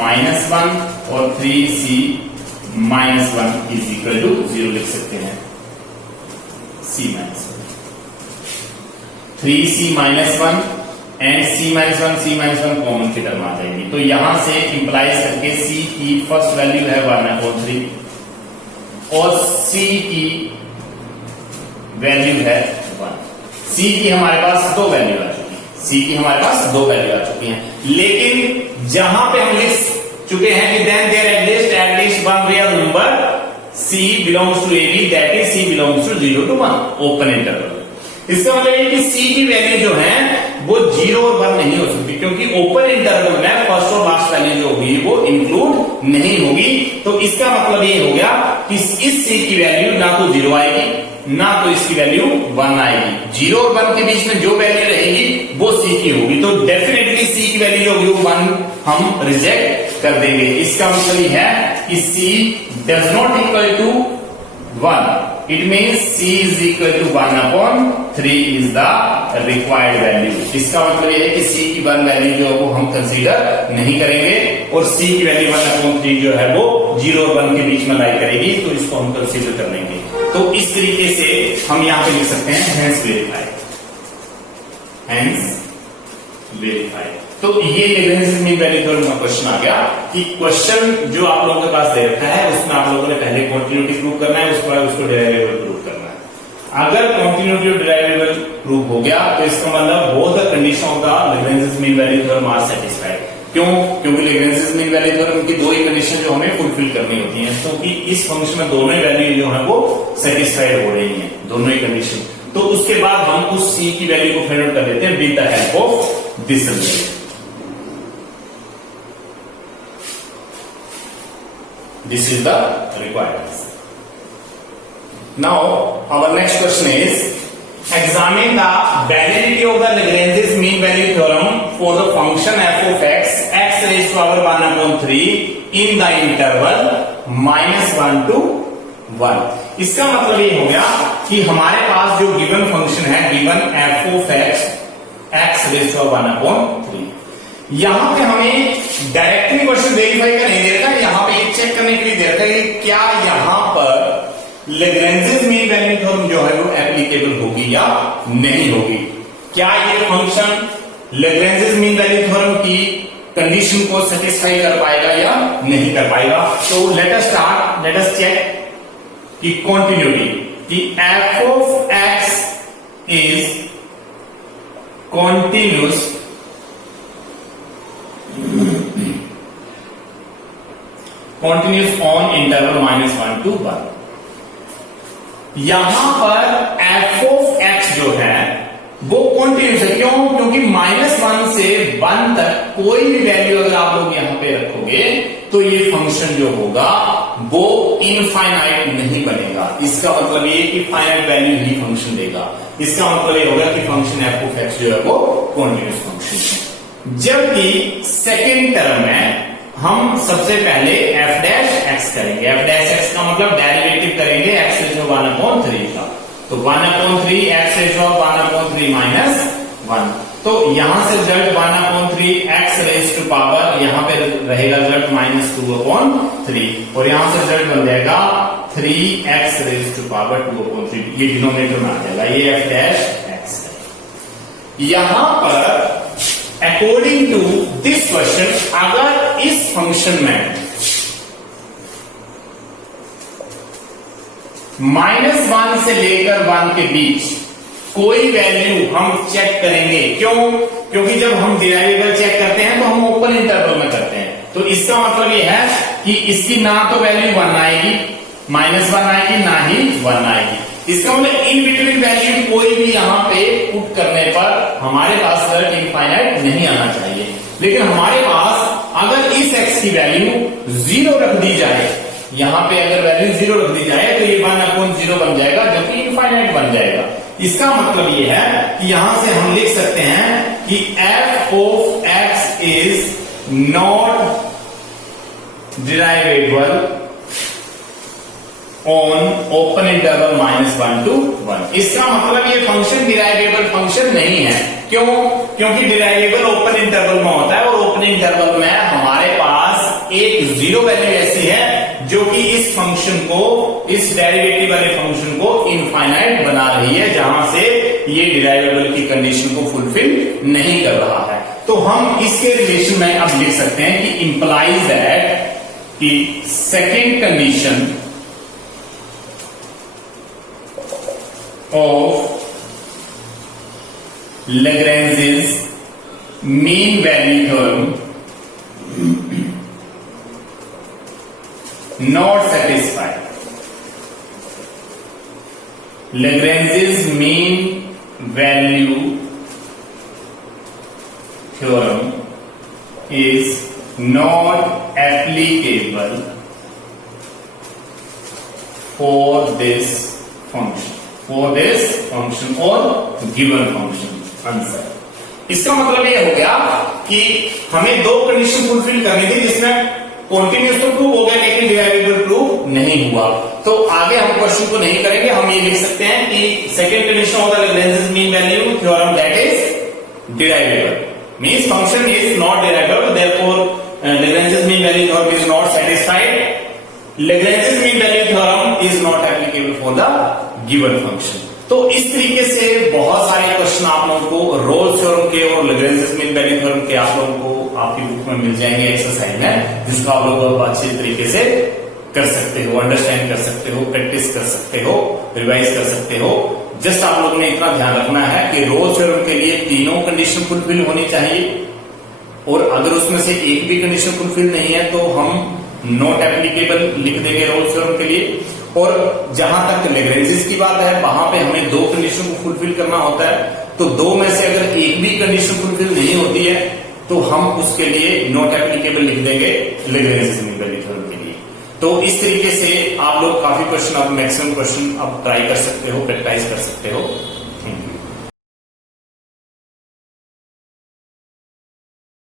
माइनस 1 और 3c minus 1 is equal to 0 लिख सकते हैं। c minus 1 3c minus 1 and c minus 1 common की टर्म आ जाएगी। तो यहां से इंप्लाइज करके c की फर्स्ट वैल्यू है 1/3 और c की वैल्यू है 1। c की हमारे पास दो वैल्यू आ चुकी है, c की हमारे पास दो वैल्यू आ चुकी हैं। लेकिन जहां पे हम लिख चुके हैं कि then there exist at least one real number c belongs to ab that is c belongs to 0 to 1 open interval. इसका मतलब ये कि c की वैल्यू जो है वो 0 और 1 नहीं हो सकती, क्योंकि ओपन इंटरवल में फर्स्ट और लास्ट वैल्यू जो होगी वो इंक्लूड नहीं होगी। तो इसका मतलब ये हो गया कि इस c की वैल्यू ना तो 0 आएगी ना तो इसकी वैल्यू 1 आएगी। 0 और 1 के बीच में जो वैल्यू रहेगी वो c की होगी। तो डेफिनेटली c की वैल्यू जो होगी 1 हम रिजेक्ट कर देंगे। इसका मतलब ये है कि c does not equal to 1। It means c is equal to 1/3 is the required value। इसका मतलब ये है कि c की 1 वैल्यू जो है वो हम कंसीडर नहीं करेंगे और c की वैल्यू 1/3 जो है वो 0 और 1 के बीच में लाई करेगी, तो इसको हम कंसीडर कर लेंगे। तो इस तरीके से हम यहां पे लिख सकते हैं हेंस वेरीफाइड, हेंस वेरीफाइड। तो ये लेग्रेंज मीन वैल्यू थ्योरम का क्वेश्चन आ गया कि क्वेश्चन जो आप लोगों के पास दे रखा है उसमें आप लोगों ने पहले कॉन्टिन्यूटी प्रूव करना है, उसके बाद उसको डेरिवेबल प्रूव करना है। अगर कॉन्टिन्यूटी और डेरिवेबल प्रूव हो गया तो इसका मतलब both the condition of the Lagrange mean value theorem are satisfied. क्यों? क्योंकि लेग्रेंज मीन वैल्यू थ्योरम की दो ही कंडीशन जो हमें फुलफिल करनी होती है, क्योंकि इस फंक्शन में दोनों ही वैल्यू जो है वो सेटिस्फाइड हो रही है, दोनों ही कंडीशन। तो उसके बाद हम उस c की वैल्यू को फाइंड आउट कर देते हैं with the help of this result. This is the required answer. Now, our next question is, examine the validity of the Lagrange's mean value theorem for the function f of x raised to power 1/3 in the interval -1 to 1। इसका मतलब ये हो गया कि हमारे पास जो given function है, given f of x raised to 1/3, यहां पे हमें डायरेक्टली क्वेश्चन वेरीफाई का नहीं दे रखा है, यहां पे ये चेक करने के लिए दे रखा है कि क्या यहां पर लेग्रेंजेस मीन वैल्यू थ्योरम जो है वो एप्लीकेबल होगी या नहीं होगी। क्या ये function Lagrange's mean value theorem की कंडीशन को सेटिस्फाई कर पाएगा या नहीं कर पाएगा। तो let us start, let us check कि कॉन्टिन्यूटी कि f of x is continuous on interval -1 to 1। यहां पर f of x जो है वो कॉन्टिन्यूस है। क्यों? क्योंकि -1 से 1 तक कोई भी वैल्यू अगर आप लोग यहां पे रखोगे तो ये फंक्शन जो होगा वो इनफाइनाइट नहीं बनेगा। इसका मतलब ये कि फाइनाइट वैल्यू ही फंक्शन देगा। इसका मतलब ये होगा कि फंक्शन f of x जो है वो कॉन्टिन्यूस फंक्शन है। जबकि सेकेंड टर्म में हम सबसे पहले f डैश x करेंगे। f डैश x का मतलब डेरिवेटिव करेंगे x रेशो 1/3 का। तो 1/3 x रेशो 1/3 माइनस 1। तो यहां से result 1/3 x raise to power, यहां पे रहेगा रिजल्ट -2/3 और यहां से रिजल्ट बन जाएगा 3x रेज टू पावर 2/3। ये डिनोमिनेटर में आ जाएगा, ये f डैश x है। यहां पर अकॉर्डिंग टू दिस क्वेश्चन, अगर इस फंक्शन में -1 से लेकर 1 के बीच कोई वैल्यू हम चेक करेंगे। क्यों? क्योंकि जब हम डिराइवेबल चेक करते हैं तो हम ओपन इंटरवल में करते हैं। तो इसका मतलब यह है कि इसकी ना तो वैल्यू 1 आएगी, -1 आएगी, ना ही 1 आएगी। इसका मतलब इन बिटवीन वैल्यू कोई भी यहाँ पे पुट करने पर हमारे पास रिजल्ट इनफाइनाइट नहीं आना चाहिए। लेकिन हमारे पास अगर इस x की वैल्यू 0 रख दी जाए, यहाँ पे अगर वैल्यू 0 रख दी जाए तो ये 1/0 बन जाएगा, जो कि इनफाइनाइट बन जाएगा। इसका मतलब ये है कि यहां से हम लिख सकते हैं कि f of x is not derivable on open interval -1 to 1। इसका मतलब ये फंक्शन डिराइवेबल फंक्शन नहीं है। क्यों? क्योंकि डिराइवेबल ओपन इंटरवल में होता है और ओपन इंटरवल में हमारे पास एक 0 वैल्यू ऐसी है जो कि इस फंक्शन को, इस डेरिवेटिव वाले फंक्शन को इनफाइनाइट बना रही है, जहां से ये डिराइवेबल की कंडीशन को फुलफिल नहीं कर रहा है। तो हम इसके रिलेशन में अब लिख सकते हैं कि इंप्लाइज दैट कि second condition of Lagrange's mean value theorem not satisfied. Lagrange's mean value theorem is not applicable for this function or given function answer. इसका मतलब ये हो गया कि हमें दो कंडीशन फुलफिल करनी थी, जिसमें कॉन्टिन्यूस तो प्रूव हो गया लेकिन डिराइवेबल प्रूव नहीं हुआ। तो आगे हम क्वेश्चन को नहीं करेंगे, हम ये लिख सकते हैं कि सेकेंड कंडीशन होगा Lagrange's mean value theorem that is derivable, means function is not derivable, therefore Lagrange's mean value theorem is not satisfied, Lagrange's mean value theorem is not applicable for the given function. तो इस तरीके से बहुत सारे question आप लोगों को Rolle's theorem के और Lagrange's मीन वैल्यू थ्योरम के आप लोगों को आपकी बुक में मिल जाएंगे एक्सरसाइज में, जिसको आप लोग अच्छे तरीके से कर सकते हो, अंडरस्टैंड कर सकते हो, प्रैक्टिस कर सकते हो, रिवाइज कर सकते हो। जस्ट आप लोगों ने इतना ध्यान रखना है कि रोल्स थ्योरम के लिए तीनों कंडीशन फुलफिल होनी चाहिए, और अगर उसमें से एक भी कंडीशन फुलफिल नहीं है तो हम नॉट एप्लीकेबल लिख देंगे रोल्स थ्योरम के लिए। और जहां तक Lagrange's की बात है, वहां पे हमें दो कंडीशन को फुलफिल करना होता है, तो दो में से अगर एक भी कंडीशन फुलफिल नहीं होती है तो हम उसके लिए नॉट एप्लीकेबल लिख देंगे Lagrange's मीन वैल्यू थ्योरम के लिए। तो इस तरीके से आप लोग काफी क्वेश्चन, अब मैक्सिमम क्वेश्चन अब ट्राई कर सकते हो, प्रैक्टिस कर सकते हो।